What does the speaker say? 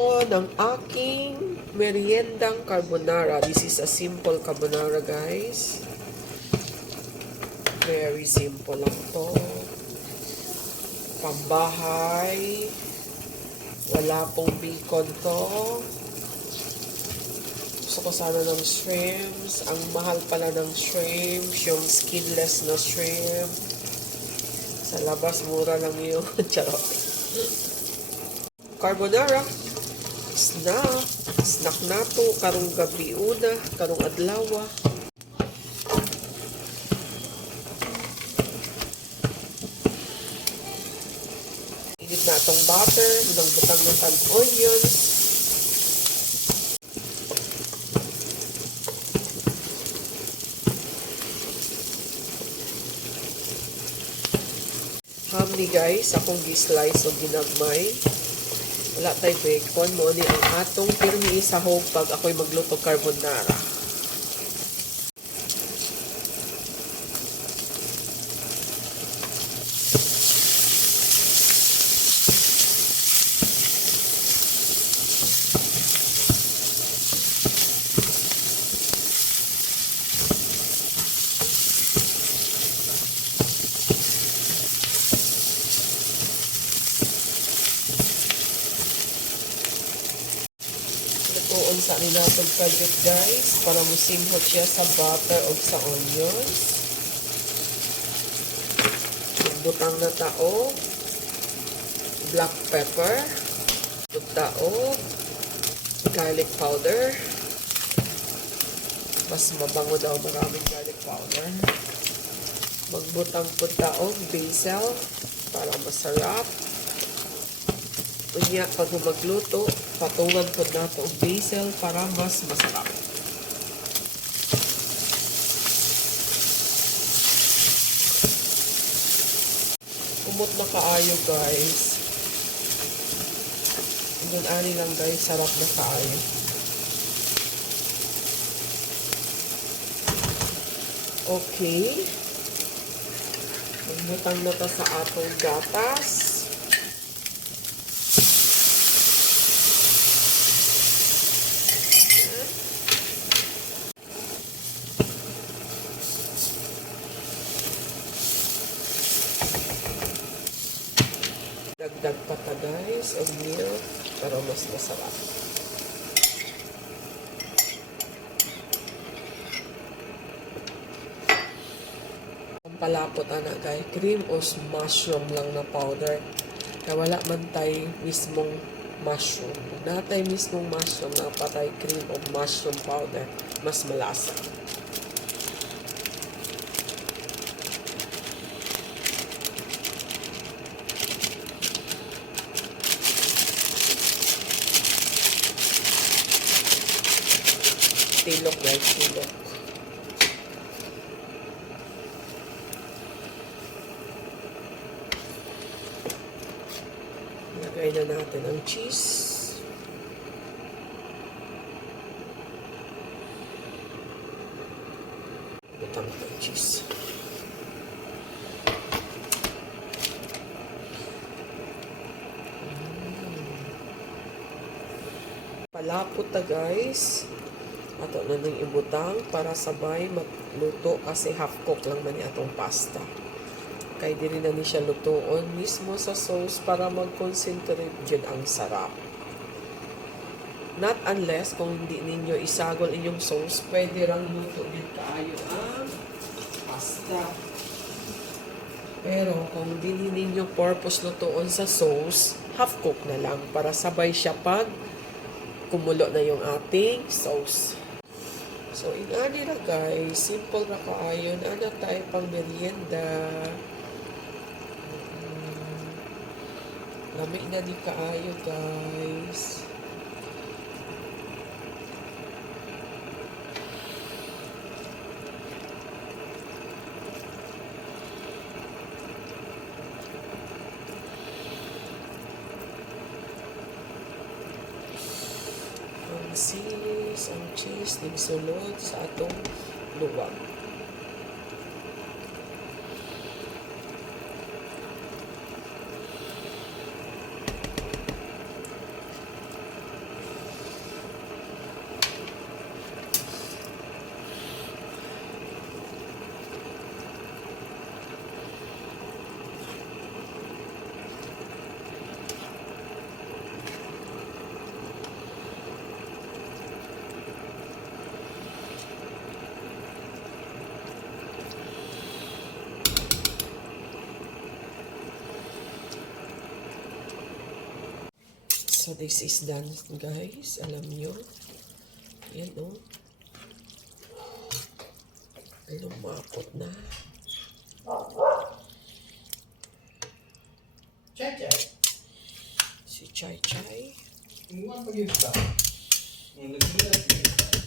ako ng aking meriendang carbonara. This is a simple carbonara, guys. Very simple lang to. Pambahay. Wala pong bacon to. Gusto ko sana ng shrimps. Ang mahal pala ng shrimps. Yung skinless na shrimp. Sa labas, mura lang yun. Charot. Carbonara. Snack. Snack na to. Karong gabi una. Karong adlawa. Init na itong butter. Unang butang ng onions. Ham ni guys, akong gi-slice o ginagmay. Wala tayo bacon. Mo ni ang atong pirmi isahog pag ako'y magluto carbonara. Lutuon sa ninatog kajut guys para musimhot siya sa butter o sa onions. Butang na tao, black pepper, tao, garlic powder. Mas mabango daw maraming garlic powder. Magbutang po tao, basil para masarap. Unya, pag magluto, patungan po nato ang basil para mas masarap. Kumot na kaayo guys. Hanggang ani lang guys, sarap na kaayo. Okay. Magbutang na ta sa atong gatas. Dagdag pa ta guys ang milk para mas masarap. Ang palapot ana guys, cream o mushroom lang na powder. Kaya wala man tay mismong mushroom. Natay mismong mushroom na patay cream o mushroom powder. Mas malasa. Tilok guys, tilok. Lagay na natin ang cheese. Butang ng cheese. Palapot ta guys. Ato na nang ibutang para sabay magluto kasi half cook lang man atong pasta. Kay diri na ni siya lutoon mismo sa sauce para mag-concentrate dyan ang sarap. Not unless kung hindi ninyo isagol inyong sauce, pwede rang luto din kaayo ang pasta. Pero kung hindi ninyo purpose lutoon sa sauce, half cook na lang para sabay siya pag kumulo na yung ating sauce. So, inani na guys. Simple na kaayon. Ana tayo pang merienda. Lamig na di kaayo guys. Ang sinis, ang cheese, nagsulod sa atong luwag. So this is done, guys. Alam nyo. Yan, oh. Lumapot na. Chay-chay. Si Chay Chay. Hindi mo pag-ibig ka. Nung nagsimulat,